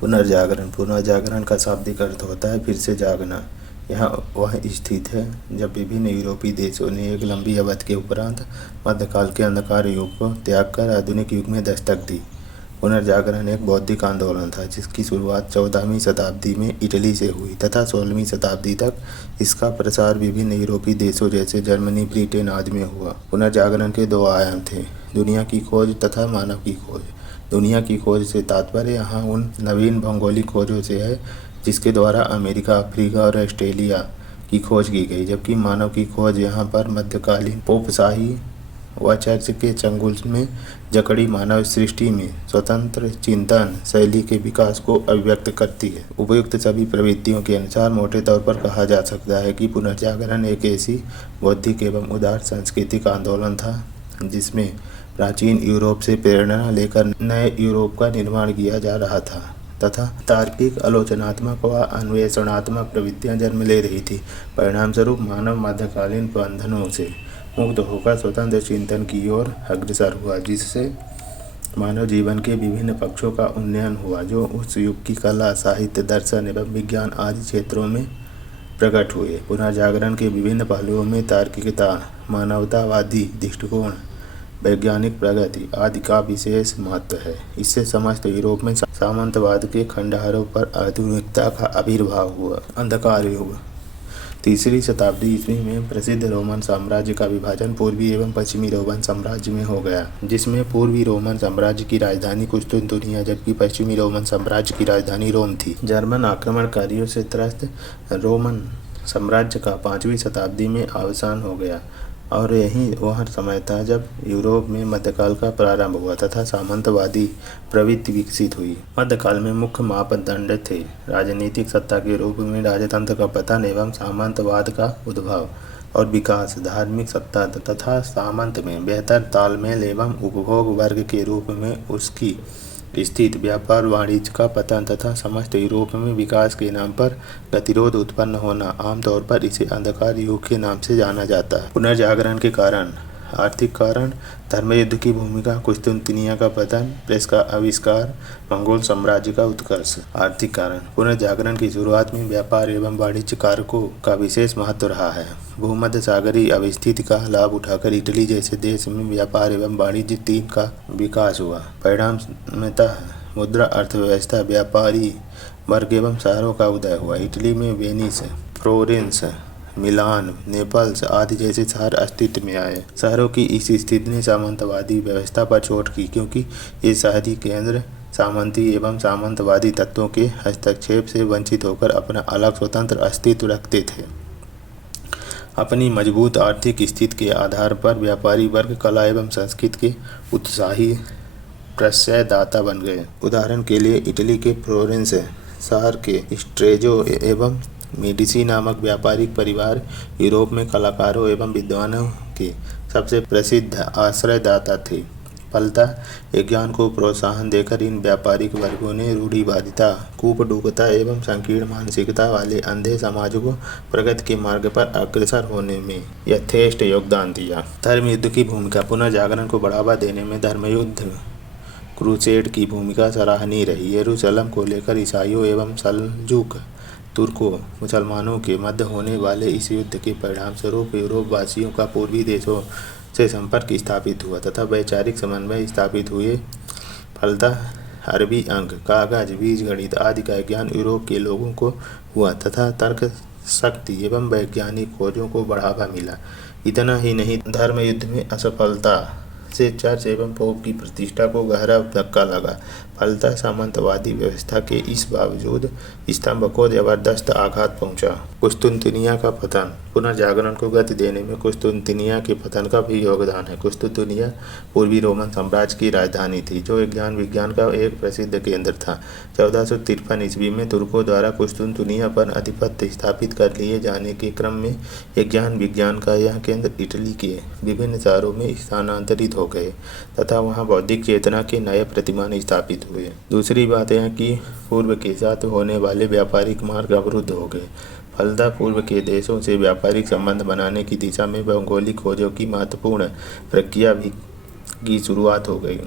पुनर्जागरण। पुनर्जागरण का शाब्दिक अर्थ होता है फिर से जागना। यहाँ वह स्थित है जब विभिन्न यूरोपीय देशों ने एक लंबी अवधि के उपरांत मध्यकाल के अंधकार युग को त्याग कर आधुनिक युग में दस्तक दी। पुनर्जागरण एक बौद्धिक आंदोलन था जिसकी शुरुआत 14वीं शताब्दी में इटली से हुई तथा 16वीं शताब्दी तक इसका प्रसार विभिन्न यूरोपीय देशों जैसे जर्मनी, ब्रिटेन आदि में हुआ। पुनर्जागरण के दो आयाम थे, दुनिया की खोज तथा मानव की खोज। दुनिया की खोज से तात्पर्य यहाँ उन नवीन भौगोलिक खोजों से है जिसके द्वारा अमेरिका, अफ्रीका और ऑस्ट्रेलिया की खोज की गई, जबकि मानव की खोज यहाँ पर मध्यकालीन पोपशाही व चर्च के चंगुल में जकड़ी मानव सृष्टि में स्वतंत्र चिंतन शैली के विकास को अभिव्यक्त करती है। उपयुक्त सभी प्रवृत्तियों के अनुसार मोटे तौर पर कहा जा सकता है कि पुनर्जागरण एक ऐसी बौद्धिक एवं उदार सांस्कृतिक आंदोलन था जिसमें प्राचीन यूरोप से प्रेरणा लेकर नए यूरोप का निर्माण किया जा रहा था तथा तार्किक, आलोचनात्मक व अन्वेषणात्मक प्रवृत्तियां जन्म ले रही थी। परिणामस्वरूप मानव मध्यकालीन बंधनों से मुक्त होकर स्वतंत्र चिंतन की ओर अग्रसर हुआ, जिससे मानव जीवन के विभिन्न पक्षों का उन्नयन हुआ जो उस युग की कला, साहित्य, दर्शन एवं विज्ञान आदि क्षेत्रों में प्रकट हुए। पुनर्जागरण के विभिन्न पहलुओं में तार्किकता, मानवतावादी दृष्टिकोण, वैज्ञानिक प्रगति आदि का विशेष महत्व है। इससे समस्त यूरोप में सामंतवाद के खंडहरों पर आधुनिकता का आविर्भाव हुआ। अंधकार युग। 3री शताब्दी ईस्वी में प्रसिद्ध रोमन साम्राज्य का विभाजन पूर्वी एवं पश्चिमी रोमन साम्राज्य में हो गया, जिसमें पूर्वी रोमन साम्राज्य की राजधानी कुस्तुनतुनिया जबकि पश्चिमी रोमन साम्राज्य की राजधानी रोम थी। जर्मन आक्रमणकारियों से त्रस्त रोमन साम्राज्य का 5वीं शताब्दी में अवसान हो गया और यही वह समय था जब यूरोप में मध्यकाल का प्रारंभ हुआ तथा सामंतवादी प्रवृत्ति विकसित हुई। मध्यकाल में मुख्य मापदंड थे राजनीतिक सत्ता के रूप में राजतंत्र का पतन एवं सामंतवाद का उद्भव और विकास, धार्मिक सत्ता तथा सामंत में बेहतर तालमेल एवं उपभोग वर्ग के रूप में उसकी स्थित, व्यापार वाणिज्य का पतन तथा समस्त यूरोप में विकास के नाम पर गतिरोध उत्पन्न होना। आमतौर पर इसे अंधकार युग के नाम से जाना जाता है। पुनर्जागरण के कारण। आर्थिक कारण, धर्मयुद्ध की भूमिका, कुस्तुनतुनिया का पतन, प्रेस का आविष्कार, मंगोल साम्राज्य का उत्कर्ष। आर्थिक कारण, पुनर्जागरण की शुरुआत में व्यापार एवं वाणिज्य कारकों का विशेष महत्व रहा है। भूमध्य सागरीय अवस्थिति का लाभ उठाकर इटली जैसे देश में व्यापार एवं वाणिज्य तीन का विकास हुआ। परिणामतः मुद्रा अर्थव्यवस्था, व्यापारी वर्ग एवं शहरों का उदय हुआ। इटली में वेनिस, फ्लोरेंस, मिलान, नेपल्स आदि जैसे शहर अस्तित्व में आए। शहरों की इस स्थिति ने सामंतवादी व्यवस्था पर चोट की क्योंकि ये शहरी केंद्र सामंती एवं सामंतवादी तत्वों के हस्तक्षेप से वंचित होकर अपना अलग स्वतंत्र अस्तित्व रखते थे। अपनी मजबूत आर्थिक स्थिति के आधार पर व्यापारी वर्ग कला एवं संस्कृति के उत्साही प्रश्रयदाता बन गए। उदाहरण के लिए इटली के फ्लोरेंस शहर के स्ट्रेजो एवं मेडिसी नामक व्यापारिक परिवार यूरोप में कलाकारों एवं विद्वानों के सबसे प्रसिद्ध आश्रयदाता थे। फलतः विज्ञान को प्रोत्साहन देकर इन व्यापारिक वर्गों ने रूढ़िवादिता, कूपडूकता एवं संकीर्ण मानसिकता वाले अंधे समाज को प्रगति के मार्ग पर अग्रसर होने में यथेष्ट योगदान दिया। धर्मयुद्ध की भूमिका। पुनर्जागरण को बढ़ावा देने में धर्मयुद्ध क्रूसेड की भूमिका सराहनीय रही। यरूशलेम को लेकर ईसाइयों एवं सल्जूक तुर्कों मुसलमानों के मध्य होने वाले इस युद्ध के परिणामस्वरूप यूरोप वासियों का पूर्वी देशों से संपर्क स्थापित हुआ तथा वैचारिक समन्वय स्थापित हुए। फलतः अरबी अंक, कागज, बीजगणित आदि का ज्ञान यूरोप के लोगों को हुआ तथा तर्क शक्ति एवं वैज्ञानिक खोजों को बढ़ावा मिला। इतना ही नहीं, धर्म युद्ध में असफलता से चर्च एवं पोप की प्रतिष्ठा को गहरा धक्का लगा। फलतः सामंतवादी व्यवस्था के इस बावजूद स्तंभ को जबरदस्त आघात पहुंचा। कुस्तुनतुनिया का पतन। पुनर्जागरण को गति देने में कुस्तुनतुनिया के पतन का भी योगदान है। कुस्तुनतुनिया पूर्वी रोमन साम्राज्य की राजधानी थी जो विज्ञान का एक प्रसिद्ध केंद्र था। 1453 ईस्वी में तुर्कों द्वारा कुस्तुनतुनिया पर आधिपत्य स्थापित कर लिए जाने के क्रम में विज्ञान का यह केंद्र इटली के विभिन्न शहरों में स्थानांतरित हो गए तथा वहां बौद्धिक चेतना के नए प्रतिमान स्थापित हुए। दूसरी बात यह कि पूर्व के साथ होने वाले व्यापारिक मार्ग अवरुद्ध हो गए। फलतः पूर्व के देशों से व्यापारिक संबंध बनाने की दिशा में भौगोलिक खोजों की महत्वपूर्ण प्रक्रिया की शुरुआत हो गई।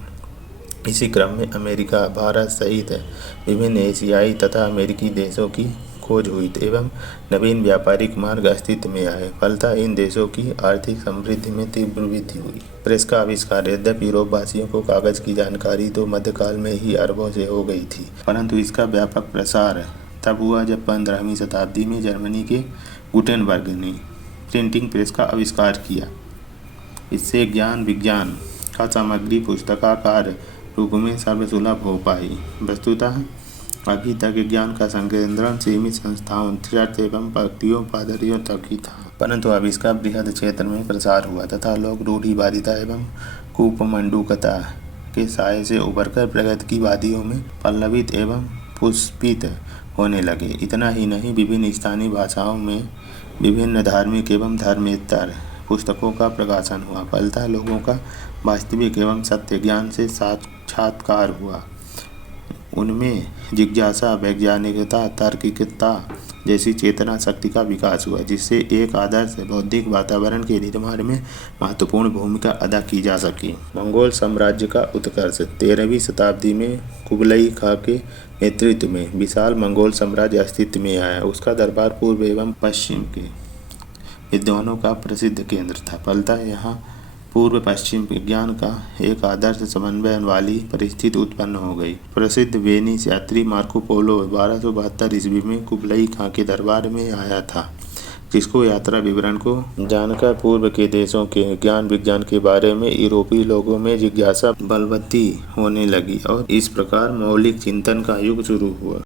इसी क्रम में अमेरिका, भारत सहित विभिन्न एशियाई तथा अमेरिकी देशों की खोज हुई एवं नवीन व्यापारिक मार्ग अस्तित्व में आए। फलतः इन देशों की आर्थिक समृद्धि में तीव्र वृद्धि हुई। प्रेस का आविष्कार। यद्यपि यूरोपवासियों को कागज की जानकारी तो मध्यकाल में ही अरबों से हो गई थी, परंतु इसका व्यापक प्रसार तब हुआ जब 15वीं शताब्दी में जर्मनी के गुटेनबर्ग ने प्रिंटिंग प्रेस का आविष्कार किया। इससे ज्ञान विज्ञान का सामग्री पुस्तकाकार रूप में सर्वसुलभ हो पाई। वस्तुतः अभी तक ज्ञान का संकेंद्रण सीमित संस्थाओं, चर्च एवं व्यक्तियों, पादरियों तक ही था, परंतु अब इसका बृहद क्षेत्र में प्रसार हुआ तथा लोग रूढ़िवादिता एवं कूपमंडूकता के साये से उभरकर प्रगतिवादियों में पल्लवित एवं पुष्पित होने लगे। इतना ही नहीं, विभिन्न स्थानीय भाषाओं में विभिन्न धार्मिक एवं धर्मेतर पुस्तकों का प्रकाशन हुआ। फलतः लोगों का वास्तविक एवं सत्य ज्ञान से साक्षात्कार हुआ। उनमें जिज्ञासा, वैज्ञानिकता, तार्किकता जैसी चेतना शक्ति का विकास हुआ, जिससे एक आदर्श बौद्धिक वातावरण के निर्माण में महत्वपूर्ण भूमिका अदा की जा सकी। मंगोल साम्राज्य का उत्कर्ष। 13वीं शताब्दी में कुबलई खां के नेतृत्व में विशाल मंगोल साम्राज्य अस्तित्व में आया। उसका दरबार पूर्व एवं पश्चिम के विद्वानों का प्रसिद्ध केंद्र था। फलतः यहाँ पूर्व पश्चिम विज्ञान का एक आदर्श समन्वय वाली परिस्थिति उत्पन्न हो गई। प्रसिद्ध वेनिस यात्री मार्को पोलो 1272 ईस्वी में कुबलई खां के दरबार में आया था, जिसको यात्रा विवरण को जानकर पूर्व के देशों के ज्ञान विज्ञान के बारे में यूरोपीय लोगों में जिज्ञासा बलवती होने लगी और इस प्रकार मौलिक चिंतन का युग शुरू हुआ।